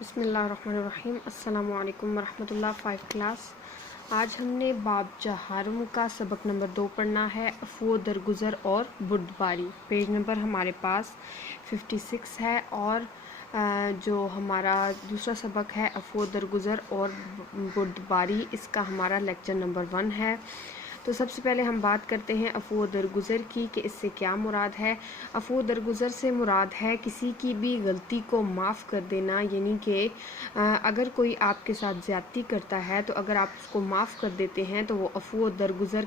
بسم اللہ الرحمن الرحیم۔ السلام علیکم ورحمۃ اللہ۔ 5 کلاس، آج ہم نے باب جہارم کا سبق نمبر 2 پڑھنا ہے، عفو درگزر اور بردباری۔ پیج نمبر ہمارے پاس 56 ہے، اور جو ہمارا دوسرا سبق ہے عفو درگزر اور بردباری، اس کا ہمارا لیکچر نمبر 1 ہے۔ تو سب سے پہلے ہم بات کرتے ہیں عفو درگزر کی کہ اس سے کیا مراد ہے۔ عفو درگزر سے مراد ہے کسی کی بھی غلطی کو معاف کر دینا، یعنی کہ اگر کوئی آپ کے ساتھ زیادتی کرتا ہے تو اگر آپ اس کو معاف کر دیتے ہیں تو وہ عفو درگزر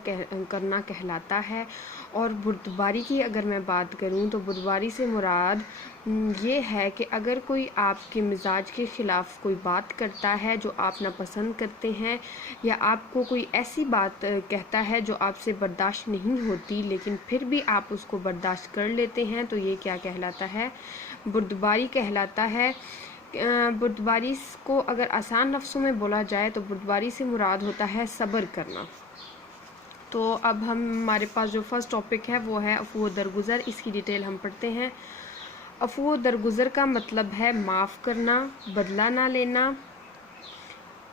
کرنا کہلاتا ہے۔ اور بردباری کی اگر میں بات کروں تو بردباری سے مراد یہ ہے کہ اگر کوئی آپ کے مزاج کے خلاف کوئی بات کرتا ہے جو آپ ناپسند کرتے ہیں، یا آپ کو کوئی ایسی بات کہتا ہے جو آپ سے برداشت نہیں ہوتی لیکن پھر بھی آپ اس کو برداشت کر لیتے ہیں، تو یہ کیا کہلاتا ہے؟ بردباری کہلاتا ہے۔ بردباری کو اگر آسان لفظوں میں بولا جائے تو بردباری سے مراد ہوتا ہے صبر کرنا۔ تو اب ہمارے پاس جو فرسٹ ٹاپک ہے وہ ہے عفو درگزر۔ اس کی ڈیٹیل ہم پڑھتے ہیں۔ عفو درگزر کا مطلب ہے معاف کرنا، بدلہ نہ لینا،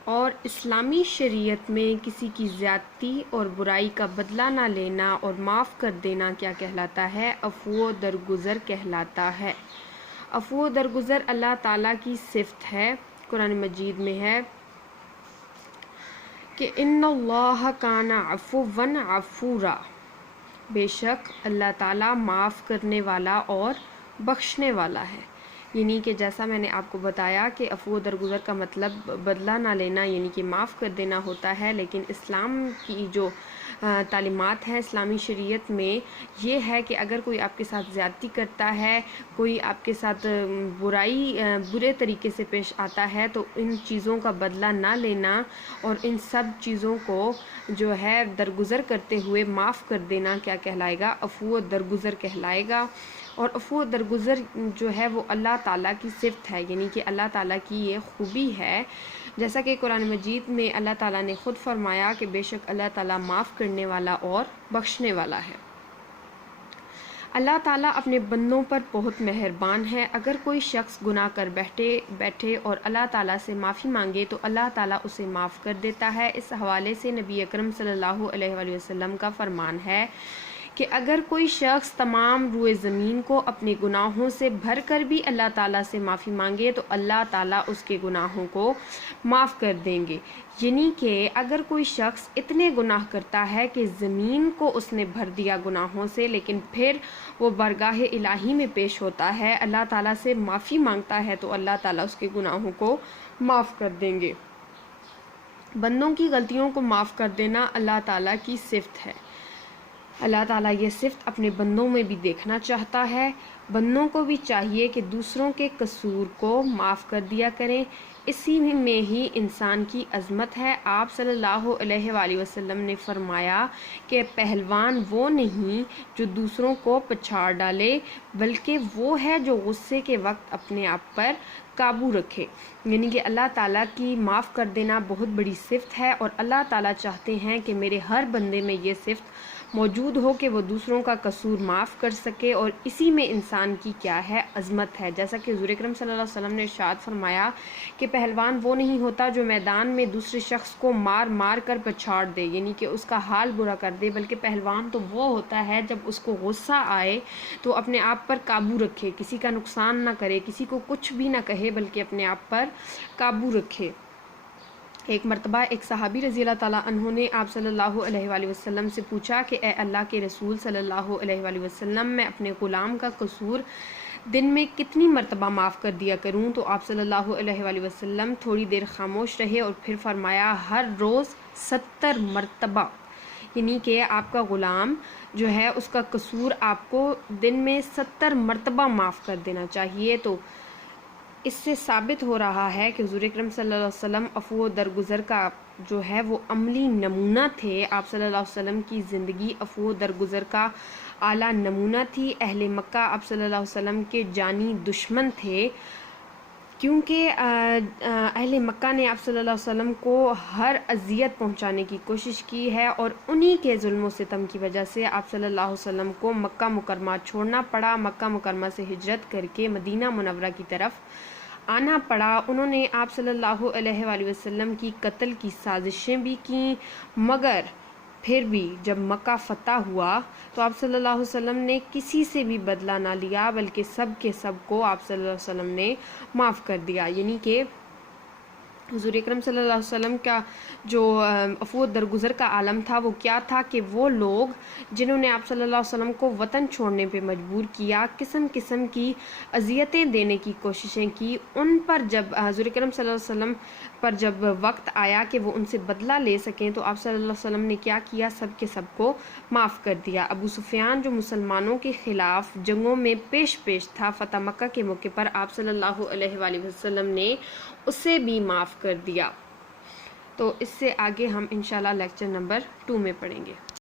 اور اسلامی شریعت میں کسی کی زیادتی اور برائی کا بدلہ نہ لینا اور معاف کر دینا کیا کہلاتا ہے؟ عفو درگزر کہلاتا ہے۔ عفو درگزر اللہ تعالیٰ کی صفت ہے۔ قرآن مجید میں ہے کہ ان اللہ کان عفوا غفورا، بے شک اللہ تعالیٰ معاف کرنے والا اور بخشنے والا ہے۔ یعنی کہ جیسا میں نے آپ کو بتایا کہ عفو درگزر کا مطلب بدلہ نہ لینا یعنی کہ معاف کر دینا ہوتا ہے، لیکن اسلام کی جو تعلیمات ہیں اسلامی شریعت میں یہ ہے کہ اگر کوئی آپ کے ساتھ زیادتی کرتا ہے، کوئی آپ کے ساتھ برے طریقے سے پیش آتا ہے، تو ان چیزوں کا بدلہ نہ لینا اور ان سب چیزوں کو جو ہے درگزر کرتے ہوئے معاف کر دینا کیا کہلائے گا؟ عفو درگزر کہلائے گا۔ اور عفو درگزر جو ہے وہ اللہ تعالیٰ کی صفت ہے، یعنی کہ اللہ تعالیٰ کی یہ خوبی ہے، جیسا کہ قرآن مجید میں اللہ تعالیٰ نے خود فرمایا کہ بے شک اللہ تعالیٰ معاف کرنے والا اور بخشنے والا ہے۔ اللہ تعالیٰ اپنے بندوں پر بہت مہربان ہے۔ اگر کوئی شخص گناہ کر بیٹھے اور اللہ تعالیٰ سے معافی مانگے تو اللہ تعالیٰ اسے معاف کر دیتا ہے۔ اس حوالے سے نبی اکرم صلی اللہ علیہ وآلہ وسلم کا فرمان ہے کہ اگر کوئی شخص تمام روئے زمین کو اپنے گناہوں سے بھر کر بھی اللہ تعالیٰ سے معافی مانگے تو اللہ تعالیٰ اس کے گناہوں کو معاف کر دیں گے۔ یعنی کہ اگر کوئی شخص اتنے گناہ کرتا ہے کہ زمین کو اس نے بھر دیا گناہوں سے، لیکن پھر وہ بارگاہ الہی میں پیش ہوتا ہے، اللہ تعالیٰ سے معافی مانگتا ہے، تو اللہ تعالیٰ اس کے گناہوں کو معاف کر دیں گے۔ بندوں کی غلطیوں کو معاف کر دینا اللہ تعالیٰ کی صفت ہے۔ اللہ تعالیٰ یہ صفت اپنے بندوں میں بھی دیکھنا چاہتا ہے۔ بندوں کو بھی چاہیے کہ دوسروں کے قصور کو معاف کر دیا کریں، اسی میں ہی انسان کی عظمت ہے۔ آپ صلی اللہ علیہ وآلہ وسلم نے فرمایا کہ پہلوان وہ نہیں جو دوسروں کو پچھاڑ ڈالے، بلکہ وہ ہے جو غصے کے وقت اپنے آپ پر قابو رکھے۔ یعنی کہ اللہ تعالیٰ کی معاف کر دینا بہت بڑی صفت ہے، اور اللہ تعالیٰ چاہتے ہیں کہ میرے ہر بندے میں یہ صفت موجود ہو کہ وہ دوسروں کا قصور معاف کر سکے، اور اسی میں انسان کی کیا ہے؟ عظمت ہے۔ جیسا کہ حضور اکرم صلی اللہ علیہ وسلم نے ارشاد فرمایا کہ پہلوان وہ نہیں ہوتا جو میدان میں دوسرے شخص کو مار مار کر پچھاڑ دے، یعنی کہ اس کا حال برا کر دے، بلکہ پہلوان تو وہ ہوتا ہے جب اس کو غصہ آئے تو اپنے آپ پر قابو رکھے، کسی کا نقصان نہ کرے، کسی کو کچھ بھی نہ کہے، بلکہ اپنے آپ پر قابو رکھے۔ ایک مرتبہ ایک صحابی رضی اللہ تعالیٰ عنہ نے آپ صلی اللہ علیہ وآلہ وسلم سے پوچھا کہ اے اللہ کے رسول صلی اللہ علیہ وآلہ وسلم، میں اپنے غلام کا قصور دن میں کتنی مرتبہ معاف کر دیا کروں؟ تو آپ صلی اللہ علیہ وآلہ وسلم تھوڑی دیر خاموش رہے اور پھر فرمایا ہر روز 70 مرتبہ، یعنی کہ آپ کا غلام جو ہے اس کا قصور آپ کو دن میں 70 مرتبہ معاف کر دینا چاہیے۔ تو اس سے ثابت ہو رہا ہے کہ حضور اکرم صلی اللہ علیہ وسلم عفو درگزر کا جو ہے وہ عملی نمونہ تھے۔ آپ صلی اللہ علیہ وسلم کی زندگی عفو درگزر کا اعلیٰ نمونہ تھی۔ اہل مکہ آپ صلی اللہ علیہ وسلم کے جانی دشمن تھے، کیونکہ اہل مکہ نے آپ صلی اللہ علیہ وسلم کو ہر اذیت پہنچانے کی کوشش کی ہے، اور انہی کے ظلم و ستم کی وجہ سے آپ صلی اللہ علیہ وسلم کو مکہ مکرمہ چھوڑنا پڑا، مکہ مکرمہ سے ہجرت کر کے مدینہ منورہ کی طرف آنا پڑا، انہوں نے آپ صلی اللہ علیہ وآلہ وسلم کی قتل کی سازشیں بھی کیں، مگر پھر بھی جب مکہ فتح ہوا تو آپ صلی اللہ علیہ وسلم نے کسی سے بھی بدلہ نہ لیا، بلکہ سب کے سب کو آپ صلی اللہ علیہ وسلم نے معاف کر دیا۔ یعنی کہ حضور اکرم صلی اللہ علیہ وسلم کا جو عفو درگزر کا عالم تھا وہ کیا تھا کہ وہ لوگ جنہوں نے آپ صلی اللہ علیہ وسلم کو وطن چھوڑنے پہ مجبور کیا، قسم قسم کی اذیتیں دینے کی کوششیں کی، ان پر جب حضور اکرم صلی اللہ علیہ وسلم پر جب وقت آیا کہ وہ ان سے بدلہ لے سکیں تو آپ صلی اللہ علیہ وسلم نے کیا کیا؟ سب کے سب کو معاف کر دیا۔ ابو سفیان جو مسلمانوں کے خلاف جنگوں میں پیش تھا، فتح مکہ کے موقع پر آپ صلی اللہ علیہ وآلہ وسلم نے اسے بھی معاف کر دیا۔ تو اس سے آگے ہم انشاءاللہ لیکچر نمبر 2 میں پڑھیں گے۔